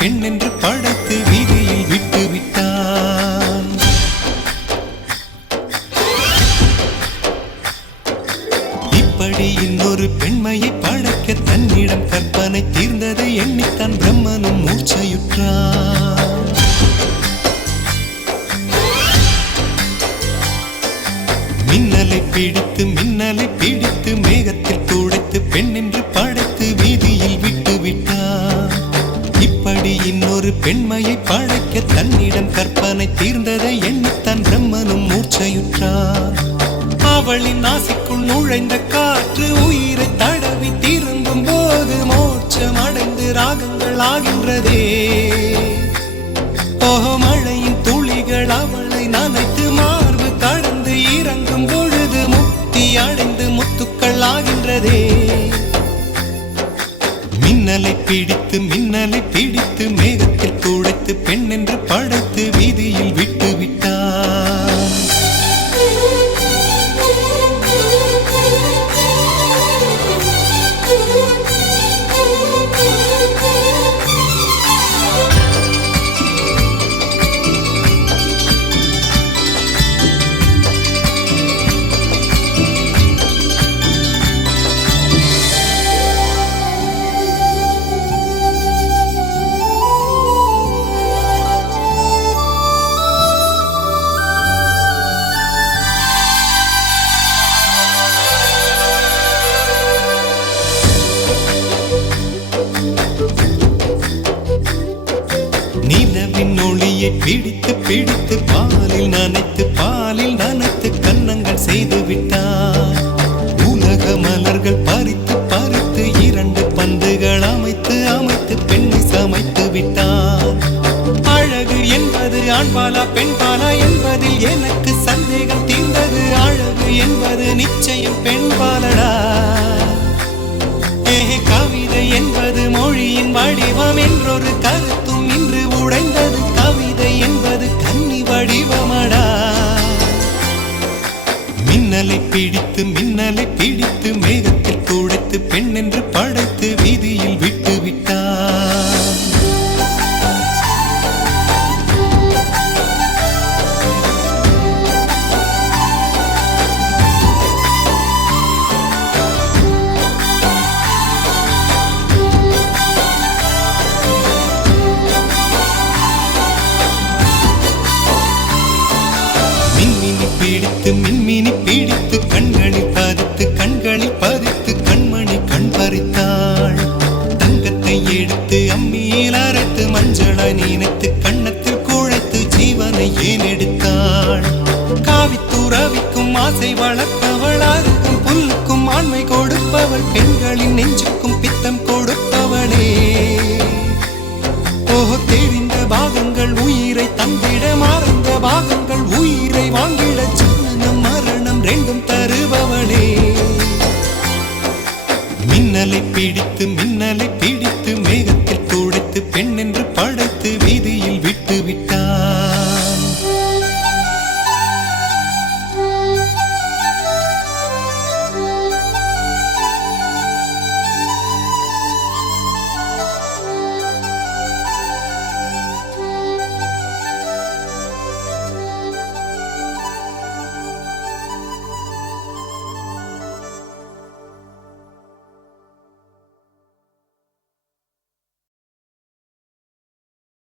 பெண் என்று படைத்து வீதியில் விட்டு விட்டான். இப்படி இன்னொரு பெண்மையை படைக்க தன்னிடம் கற்பனை தீர்ந்ததை எண்ணித்தான் பிரம்மனும் மூர்ச்சையுற்றான். மின்னலை பிடித்து மேகத்தில் துடைத்து பெண் என்று படைத்து வீதியில் விட்டு விட்டான். இப்படி இன்னொரு பெண்மையை படைக்க தன்னிடம் கற்பனை தீர்ந்ததை எண்ணித்தான் பிரம்மனும் மூர்ச்சையுற்றான். அவளின் நாசிக்குள் நுழைந்த காற்று உயிரை தடவி திரும்பும் போது மோட்சம் அடைந்து ராகங்கள் ஆகின்றதே. ஓஹோ, மழையின் துளிகள் அவளை நனைத்து மார்பு கடந்து இறங்கும் பொழுது முக்தி அடைந்து முத்துக்கள் ஆகின்றதே. மின்னலை பிடித்து மேகத்தில் துடைத்து பெண் என்று படைத்து வீதியில் விட்டு விட்டான். நிலவின் ஒளியை பிடித்து பாலில் நனைத்து கன்னங்கள் செய்து விட்டான். உலக மலர்கள் பறித்து இரண்டு பந்துகள் அமைத்து பெண்ணை சமைத்து விட்டான். அழகு என்பது ஆண்பாலா பெண்பாலா என்பதில் எனக்கு சந்தேகம் தீர்ந்தது. அழகு என்பது நிச்சயம் பெண்பாலடா. கவிதை என்பது மொழியின் வடிவம் என்றொரு கருத்தும் இன்று உடைந்தது. கவிதை என்பது கன்னி வடிவமடா. மின்னலை பிடித்து மேகத்தில் துடைத்து பெண் என்று படைத்து வீதியில் விட்டு விட்டான். மின்மினி பிடித்து கண்களில் பதித்து கண்மணி கண் பறித்தாள். தங்கத்தை எடுத்து அம்மியில் அரைத்து மஞ்சளாய் நினைத்து கண்ணத்தில் குழைத்து ஜீவனை ஏன் எடுத்தாள். காவித்துறவிக்கும் ஆசை வளர்ப்பவள், அருகும் புல்லுக்கும் ஆண்மை கொடுப்பவள், பெண்களின் நெஞ்சுக்கும் பித்தம் கொடுப்பவளே. ஓஹோ, தெரிந்த பாகங்கள் உயிரை தந்திட மறந்த பாகங்கள் உயிரை வாங்கிட ஜனனம் மரணம் ரெண்டும் தருபவளே. மின்னலை பிடித்து மேகத்தில் துடைத்து பெண்